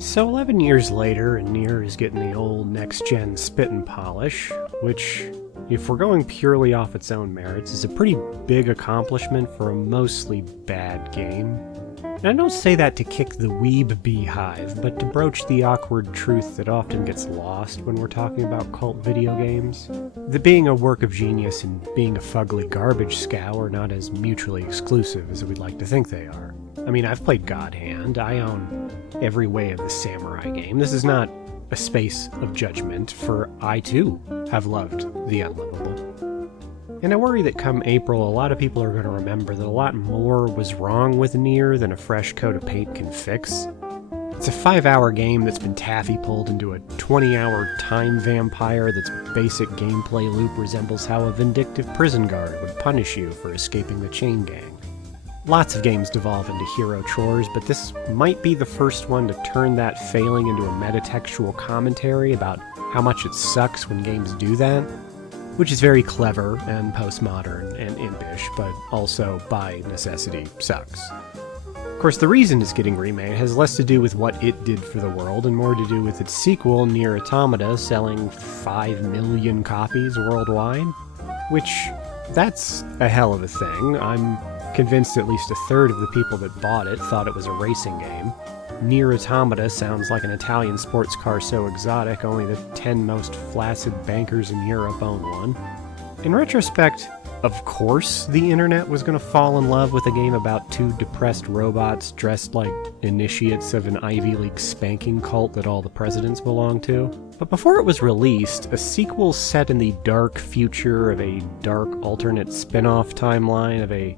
So 11 years later, and Nier is getting the old next-gen spit and polish, which, if we're going purely off its own merits, is a pretty big accomplishment for a mostly bad game. And I don't say that to kick the weeb beehive, but to broach the awkward truth that often gets lost when we're talking about cult video games. That being a work of genius and being a fugly garbage scow are not as mutually exclusive as we'd like to think they are. I mean, I've played God Hand, I own every way of the samurai game. This is not a space of judgment, for I too have loved the unlovable. And I worry that come April, a lot of people are going to remember that a lot more was wrong with Nier than a fresh coat of paint can fix. It's a 5-hour game that's been taffy pulled into a 20-hour time vampire that's basic gameplay loop resembles how a vindictive prison guard would punish you for escaping the chain gang. Lots of games devolve into hero chores, but this might be the first one to turn that failing into a metatextual commentary about how much it sucks when games do that, which is very clever and postmodern and impish, but also, by necessity, sucks. Of course, the reason it's getting remade has less to do with what it did for the world and more to do with its sequel, Nier Automata, selling 5 million copies worldwide, which, that's a hell of a thing. I'm convinced at least a third of the people that bought it thought it was a racing game. Nier Automata sounds like an Italian sports car so exotic only the 10 most flaccid bankers in Europe own one. In retrospect, of course the internet was going to fall in love with a game about 2 depressed robots dressed like initiates of an Ivy League spanking cult that all the presidents belong to. But before it was released, a sequel set in the dark future of a dark alternate spin-off timeline of a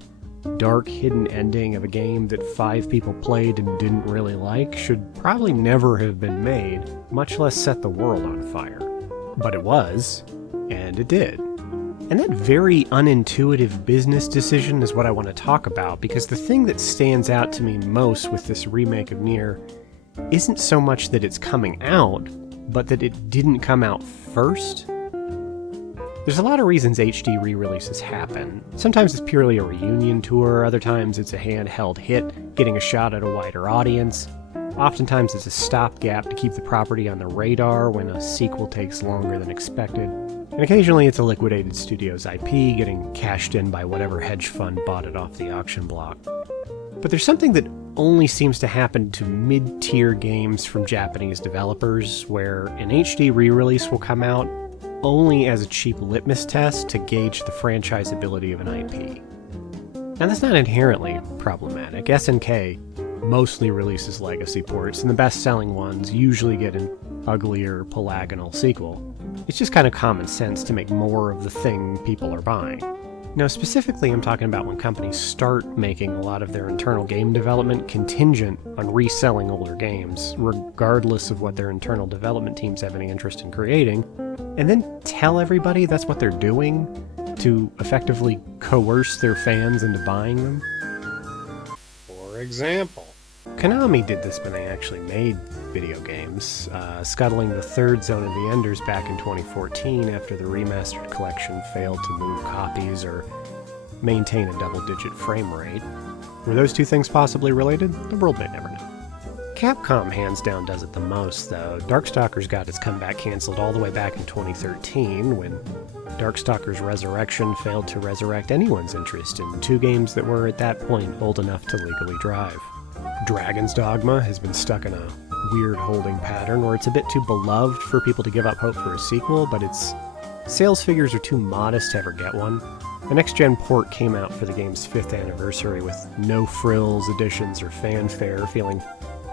dark hidden ending of a game that 5 people played and didn't really like should probably never have been made, much less set the world on fire. But it was, and it did. And that very unintuitive business decision is what I want to talk about, because the thing that stands out to me most with this remake of Nier isn't so much that it's coming out, but that it didn't come out first. There's a lot of reasons HD re-releases happen. Sometimes it's purely a reunion tour, other times it's a handheld hit, getting a shot at a wider audience. Oftentimes it's a stopgap to keep the property on the radar when a sequel takes longer than expected. And occasionally it's a liquidated studio's IP getting cashed in by whatever hedge fund bought it off the auction block. But there's something that only seems to happen to mid-tier games from Japanese developers, where an HD re-release will come out only as a cheap litmus test to gauge the franchisability of an IP. Now that's not inherently problematic. SNK mostly releases legacy ports, and the best-selling ones usually get an uglier polygonal sequel. It's just kind of common sense to make more of the thing people are buying. Now specifically I'm talking about when companies start making a lot of their internal game development contingent on reselling older games, regardless of what their internal development teams have any interest in creating, and then tell everybody that's what they're doing to effectively coerce their fans into buying them. For example, Konami did this when they actually made video games, scuttling the third Zone of the Enders back in 2014 after the remastered collection failed to move copies or maintain a double-digit frame rate. Were those two things possibly related? The world may never know. Capcom hands down does it the most, though. Darkstalkers got its comeback cancelled all the way back in 2013 when Darkstalkers Resurrection failed to resurrect anyone's interest in 2 games that were at that point old enough to legally drive. Dragon's Dogma has been stuck in a weird holding pattern where it's a bit too beloved for people to give up hope for a sequel, but its sales figures are too modest to ever get one. The next-gen port came out for the game's 5th anniversary with no frills, additions, or fanfare, feeling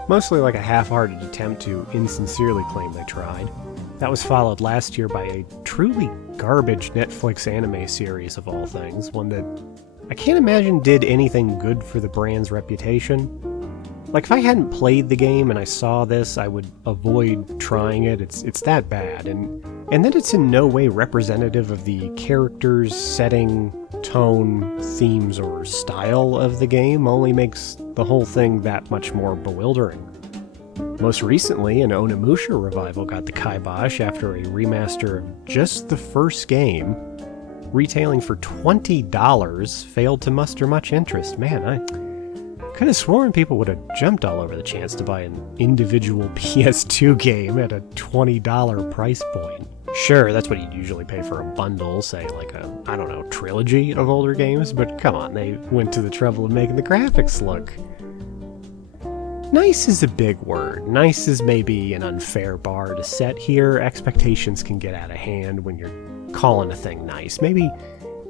mostly like a half-hearted attempt to insincerely claim they tried. That was followed last year by a truly garbage Netflix anime series of all things, one that I can't imagine did anything good for the brand's reputation. Like, if I hadn't played the game and I saw this, I would avoid trying it. It's that bad. And then it's in no way representative of the characters, setting, tone, themes, or style of the game, only makes the whole thing that much more bewildering. Most recently, an Onimusha revival got the kibosh after a remaster of just the first game, retailing for $20, failed to muster much interest. Man, Could have sworn people would have jumped all over the chance to buy an individual PS2 game at a $20 price point. Sure, that's what you'd usually pay for a bundle, say like a, I don't know, trilogy of older games, but come on, they went to the trouble of making the graphics look. Nice is a big word. Nice is maybe an unfair bar to set here. Expectations can get out of hand when you're calling a thing nice. Maybe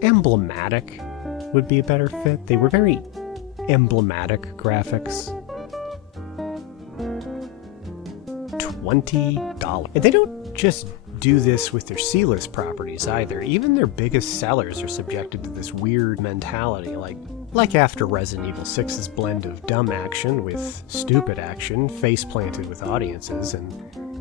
emblematic would be a better fit. They were very emblematic graphics. $20. And they don't just do this with their C-list properties either. Even their biggest sellers are subjected to this weird mentality, like after Resident Evil 6's blend of dumb action with stupid action, face-planted with audiences, and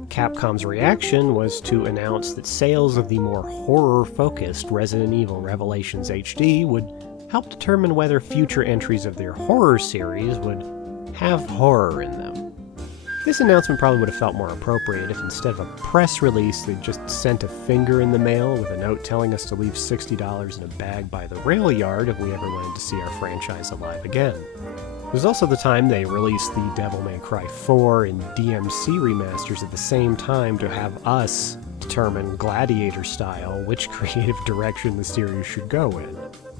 Capcom's reaction was to announce that sales of the more horror-focused Resident Evil Revelations HD would help determine whether future entries of their horror series would have horror in them. This announcement probably would have felt more appropriate if instead of a press release they just sent a finger in the mail with a note telling us to leave $60 in a bag by the rail yard if we ever wanted to see our franchise alive again. It was also the time they released the Devil May Cry 4 and DMC remasters at the same time to have us determine Gladiator style which creative direction the series should go in.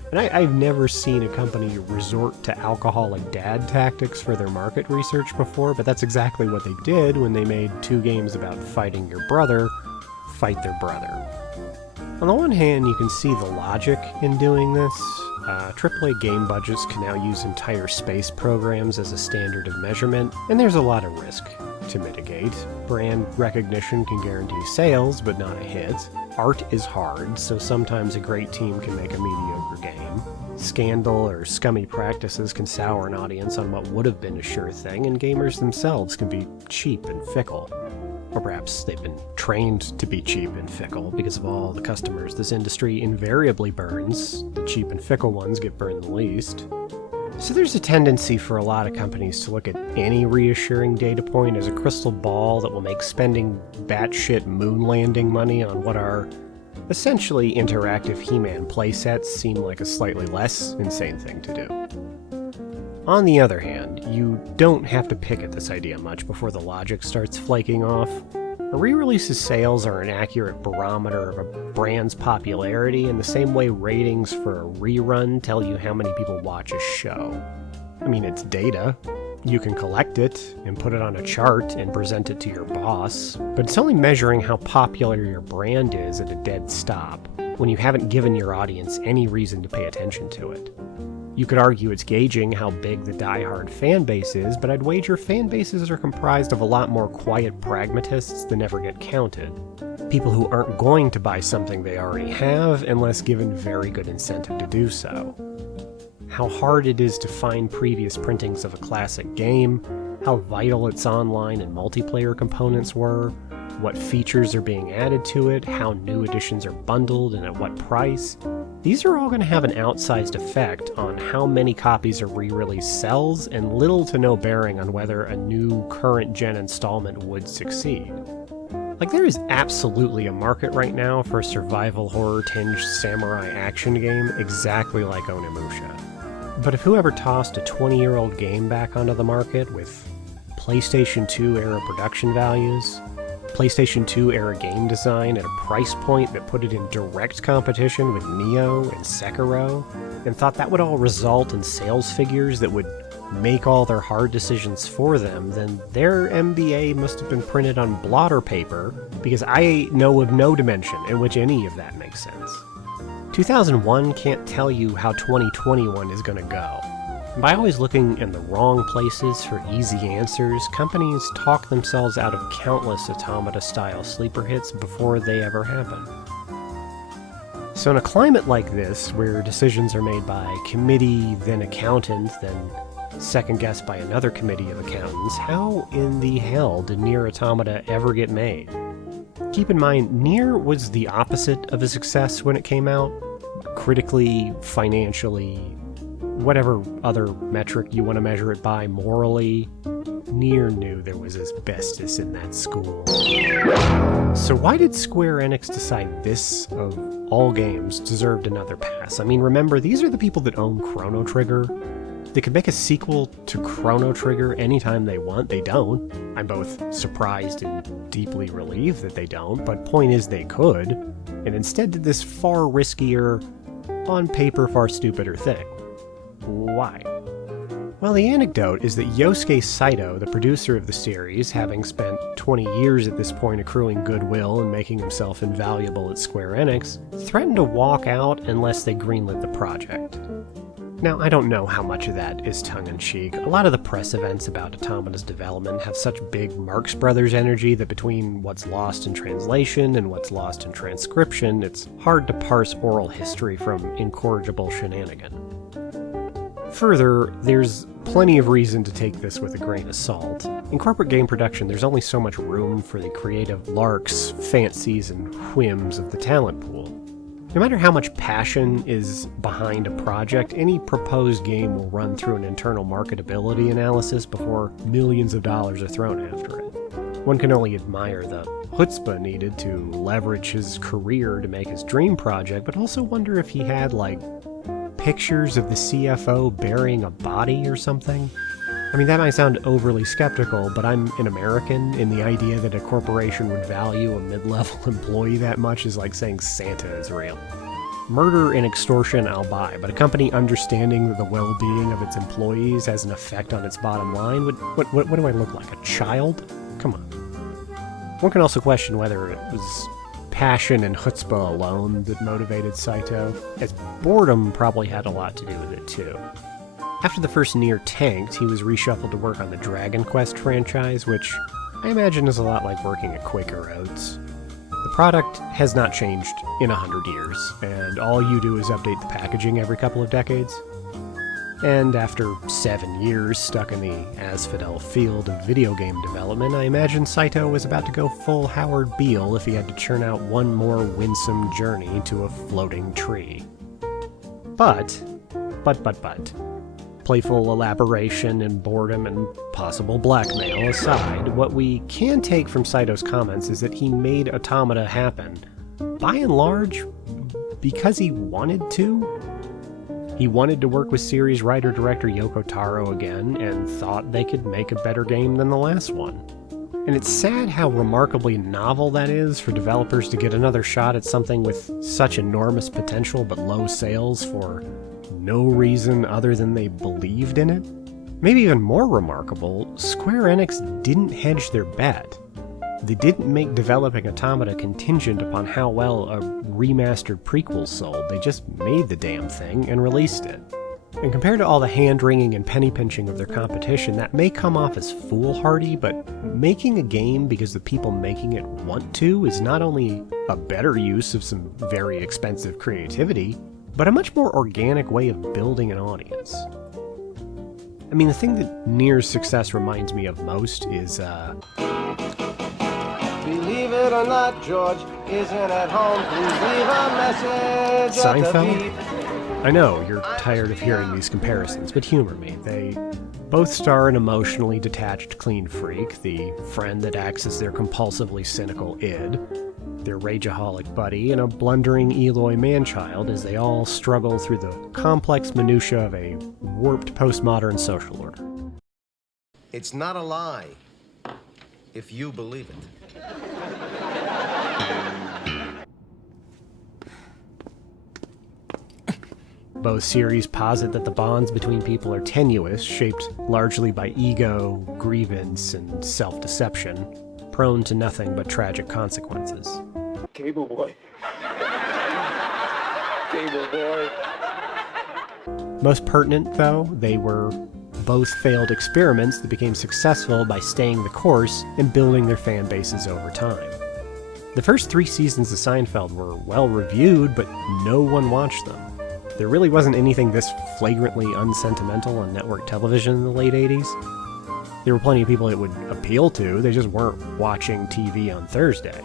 And I've never seen a company resort to alcoholic dad tactics for their market research before, but that's exactly what they did when they made two games about fighting your brother fight their brother. On the one hand, you can see the logic in doing this. AAA game budgets can now use entire space programs as a standard of measurement, and there's a lot of risk to mitigate. Brand recognition can guarantee sales, but not a hit. Art is hard, so sometimes a great team can make a mediocre game. Scandal or scummy practices can sour an audience on what would have been a sure thing, and gamers themselves can be cheap and fickle. Or perhaps they've been trained to be cheap and fickle because of all the customers this industry invariably burns. The cheap and fickle ones get burned the least. So there's a tendency for a lot of companies to look at any reassuring data point as a crystal ball that will make spending batshit moon landing money on what are essentially interactive He-Man playsets seem like a slightly less insane thing to do. On the other hand, you don't have to pick at this idea much before the logic starts flaking off. A re-release's sales are an accurate barometer of a brand's popularity in the same way ratings for a rerun tell you how many people watch a show. I mean, it's data. You can collect it and put it on a chart and present it to your boss, but it's only measuring how popular your brand is at a dead stop when you haven't given your audience any reason to pay attention to it. You could argue it's gauging how big the die-hard fan base is, but I'd wager fan bases are comprised of a lot more quiet pragmatists than ever get counted. People who aren't going to buy something they already have unless given very good incentive to do so. How hard it is to find previous printings of a classic game, how vital its online and multiplayer components were, what features are being added to it, how new editions are bundled and at what price. These are all going to have an outsized effect on how many copies a re-release sells and little to no bearing on whether a new current-gen installment would succeed. Like, there is absolutely a market right now for a survival horror-tinged samurai action game exactly like Onimusha. But if whoever tossed a 20-year-old game back onto the market with PlayStation 2-era production values, PlayStation 2-era game design at a price point that put it in direct competition with Neo and Sekiro, and thought that would all result in sales figures that would make all their hard decisions for them, then their MBA must have been printed on blotter paper, because I know of no dimension in which any of that makes sense. 2001 can't tell you how 2021 is going to go. By always looking in the wrong places for easy answers, companies talk themselves out of countless Automata-style sleeper hits before they ever happen. So in a climate like this, where decisions are made by committee, then accountant, then second-guessed by another committee of accountants, how in the hell did Nier Automata ever get made? Keep in mind, Nier was the opposite of a success when it came out. Critically, financially, whatever other metric you want to measure it by, morally, Nier knew there was asbestos in that school. So why did Square Enix decide this, of all games, deserved another pass? I mean, remember, these are the people that own Chrono Trigger. They could make a sequel to Chrono Trigger anytime they want. They don't. I'm both surprised and deeply relieved that they don't, but point is they could, and instead did this far riskier, on paper far stupider thing. Why? Well, the anecdote is that Yosuke Saito, the producer of the series, having spent 20 years at this point accruing goodwill and making himself invaluable at Square Enix, threatened to walk out unless they greenlit the project. Now, I don't know how much of that is tongue-in-cheek. A lot of the press events about Automata's development have such big Marx Brothers energy that between what's lost in translation and what's lost in transcription, it's hard to parse oral history from incorrigible shenanigan. Further, there's plenty of reason to take this with a grain of salt. In corporate game production, there's only so much room for the creative larks, fancies, and whims of the talent pool. No matter how much passion is behind a project, any proposed game will run through an internal marketability analysis before millions of dollars are thrown after it. One can only admire the chutzpah needed to leverage his career to make his dream project, but also wonder if he had, pictures of the CFO burying a body or something. I mean, that might sound overly skeptical, but I'm an American, and the idea that a corporation would value a mid-level employee that much is like saying Santa is real. Murder and extortion I'll buy, but a company understanding that the well-being of its employees has an effect on its bottom line, what do I look like, a child? Come on. One can also question whether it was passion and chutzpah alone that motivated Saito, as boredom probably had a lot to do with it too. After the first Nier tanked, he was reshuffled to work on the Dragon Quest franchise, which I imagine is a lot like working at Quaker Oats. The product has not changed in 100 years, and all you do is update the packaging every couple of decades. And after 7 years stuck in the asphodel field of video game development, I imagine Saito was about to go full Howard Beale if he had to churn out one more winsome journey to a floating tree. But. Playful elaboration and boredom and possible blackmail aside, what we can take from Saito's comments is that he made Automata happen, by and large, because he wanted to. He wanted to work with series writer-director Yoko Taro again, and thought they could make a better game than the last one. And it's sad how remarkably novel that is for developers to get another shot at something with such enormous potential but low sales for no reason other than they believed in it. Maybe even more remarkable, Square Enix didn't hedge their bet. They didn't make developing Automata contingent upon how well a remastered prequel sold. They just made the damn thing and released it. And compared to all the hand-wringing and penny-pinching of their competition, that may come off as foolhardy, but making a game because the people making it want to is not only a better use of some very expensive creativity, but a much more organic way of building an audience. I mean, the thing that Nier's success reminds me of most is, Believe it or not, George isn't at home. Please leave a message. Seinfeld? I know, you're tired of hearing these comparisons, but humor me. They both star an emotionally detached clean freak, the friend that acts as their compulsively cynical id, their rageaholic buddy, and a blundering Eloy man-child as they all struggle through the complex minutiae of a warped postmodern social order. It's not a lie, if you believe it. Both series posit that the bonds between people are tenuous, shaped largely by ego, grievance, and self-deception, prone to nothing but tragic consequences. Cable boy. Cable boy. Most pertinent, though, they were both failed experiments that became successful by staying the course and building their fan bases over time. The first 3 seasons of Seinfeld were well reviewed, but no one watched them. There really wasn't anything this flagrantly unsentimental on network television in the late 80s. There were plenty of people it would appeal to, they just weren't watching TV on Thursday.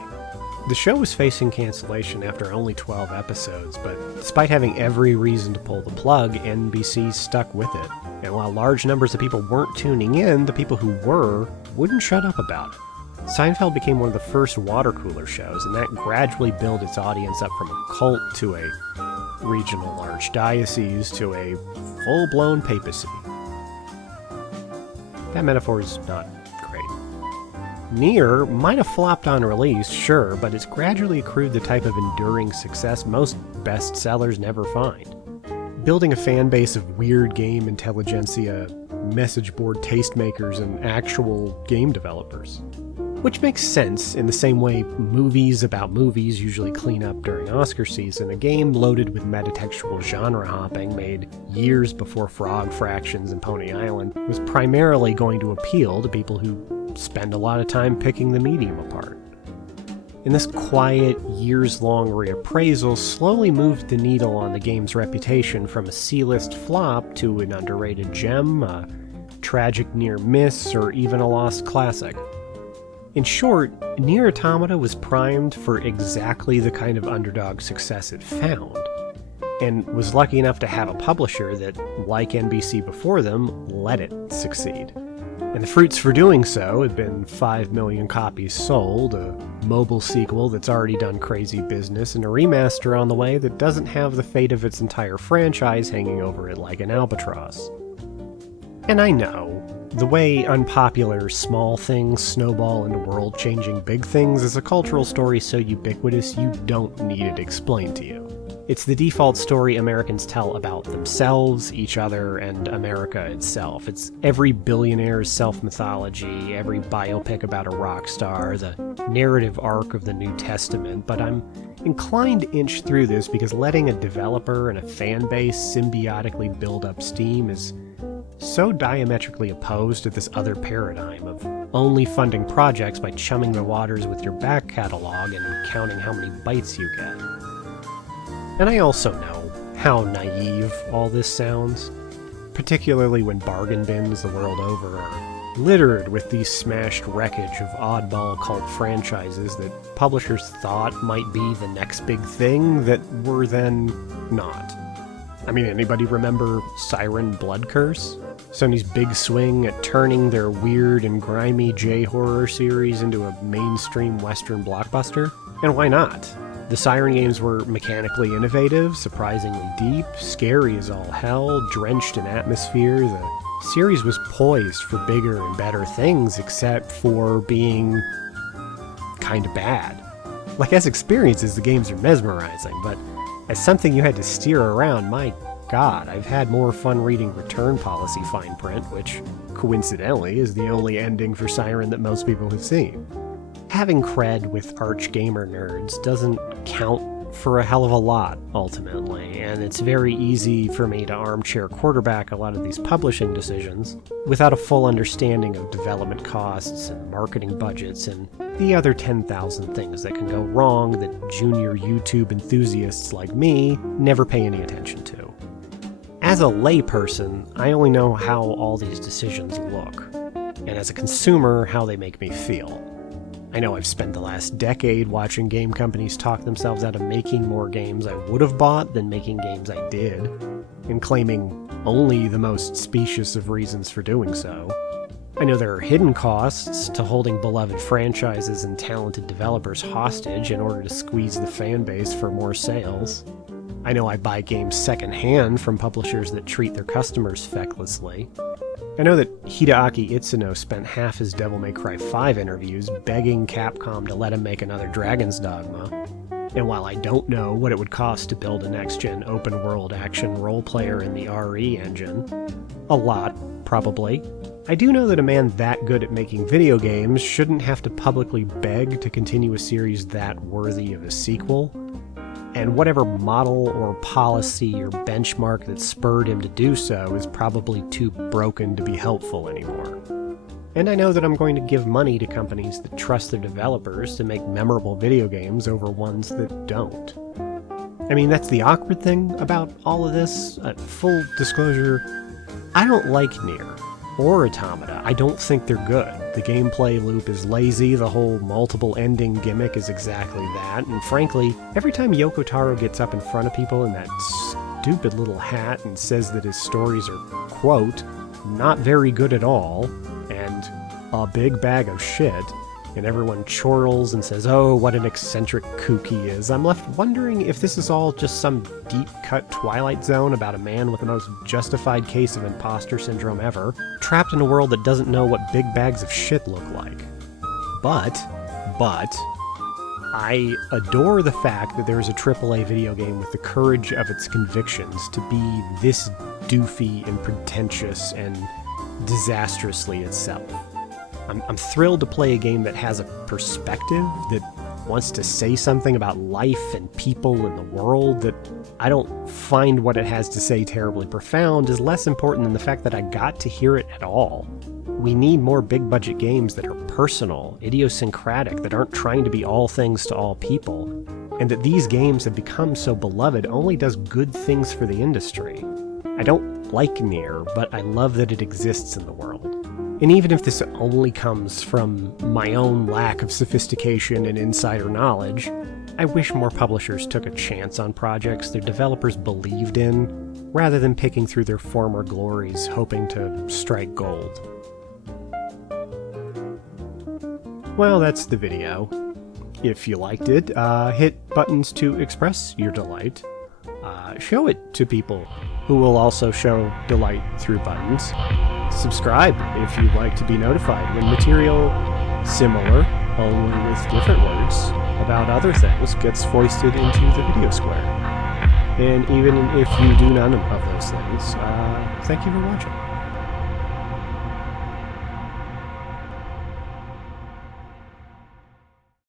The show was facing cancellation after only 12 episodes, but despite having every reason to pull the plug, NBC stuck with it. And while large numbers of people weren't tuning in, the people who were wouldn't shut up about it. Seinfeld became one of the first water cooler shows, and that gradually built its audience up from a cult to a regional archdiocese to a full-blown papacy. That metaphor is not great. Nier might have flopped on release, sure, but it's gradually accrued the type of enduring success most bestsellers never find. Building a fan base of weird game intelligentsia, message board tastemakers, and actual game developers. Which makes sense in the same way movies about movies usually clean up during Oscar season. A game loaded with metatextual genre hopping made years before Frog Fractions and Pony Island was primarily going to appeal to people who spend a lot of time picking the medium apart. And this quiet, years-long reappraisal slowly moved the needle on the game's reputation from a C-list flop to an underrated gem, a tragic near miss, or even a lost classic. In short, Nier Automata was primed for exactly the kind of underdog success it found, and was lucky enough to have a publisher that, like NBC before them, let it succeed. And the fruits for doing so have been 5 million copies sold, a mobile sequel that's already done crazy business, and a remaster on the way that doesn't have the fate of its entire franchise hanging over it like an albatross. And I know, the way unpopular small things snowball into world-changing big things is a cultural story so ubiquitous you don't need it explained to you. It's the default story Americans tell about themselves, each other, and America itself. It's every billionaire's self-mythology, every biopic about a rock star, the narrative arc of the New Testament, but I'm inclined to inch through this because letting a developer and a fan base symbiotically build up steam is so diametrically opposed to this other paradigm of only funding projects by chumming the waters with your back catalog and counting how many bites you get. And I also know how naive all this sounds, particularly when bargain bins the world over are littered with these smashed wreckage of oddball cult franchises that publishers thought might be the next big thing that were then not. I mean, anybody remember Siren Blood Curse? Sony's big swing at turning their weird and grimy J-horror series into a mainstream Western blockbuster? And why not? The Siren games were mechanically innovative, surprisingly deep, scary as all hell, drenched in atmosphere. The series was poised for bigger and better things, except for being kinda bad. Like, as experiences, the games are mesmerizing, but as something you had to steer around, my God, I've had more fun reading return policy fine print, which, coincidentally, is the only ending for Siren that most people have seen. Having cred with arch gamer nerds doesn't count for a hell of a lot, ultimately, and it's very easy for me to armchair quarterback a lot of these publishing decisions without a full understanding of development costs and marketing budgets and the other 10,000 things that can go wrong that junior YouTube enthusiasts like me never pay any attention to. As a layperson, I only know how all these decisions look, and as a consumer, how they make me feel. I know I've spent the last decade watching game companies talk themselves out of making more games I would have bought than making games I did, and claiming only the most specious of reasons for doing so. I know there are hidden costs to holding beloved franchises and talented developers hostage in order to squeeze the fan base for more sales. I know I buy games secondhand from publishers that treat their customers fecklessly. I know that Hideaki Itsuno spent half his Devil May Cry 5 interviews begging Capcom to let him make another Dragon's Dogma. And while I don't know what it would cost to build a next-gen open-world action role-player in the RE engine, a lot, probably, I do know that a man that good at making video games shouldn't have to publicly beg to continue a series that worthy of a sequel. And whatever model or policy or benchmark that spurred him to do so is probably too broken to be helpful anymore. And I know that I'm going to give money to companies that trust their developers to make memorable video games over ones that don't. I mean, that's the awkward thing about all of this. Full disclosure, I don't like Nier or Automata. I don't think they're good. The gameplay loop is lazy, the whole multiple ending gimmick is exactly that, and frankly, every time Yoko Taro gets up in front of people in that stupid little hat and says that his stories are, quote, not very good at all, and a big bag of shit, and everyone chortles and says, oh, what an eccentric kook he is, I'm left wondering if this is all just some deep-cut Twilight Zone about a man with the most justified case of imposter syndrome ever, trapped in a world that doesn't know what big bags of shit look like. But, I adore the fact that there is a AAA video game with the courage of its convictions to be this doofy and pretentious and disastrously itself. I'm thrilled to play a game that has a perspective, that wants to say something about life and people and the world, that I don't find what it has to say terribly profound is less important than the fact that I got to hear it at all. We need more big-budget games that are personal, idiosyncratic, that aren't trying to be all things to all people, and that these games have become so beloved only does good things for the industry. I don't like Nier, but I love that it exists in the world. And even if this only comes from my own lack of sophistication and insider knowledge, I wish more publishers took a chance on projects their developers believed in, rather than picking through their former glories hoping to strike gold. Well, that's the video. If you liked it, hit buttons to express your delight. Show it to people who will also show delight through buttons. Subscribe if you'd like to be notified when material similar, only with different words, about other things gets foisted into the video square. And even if you do none of those things, thank you for watching.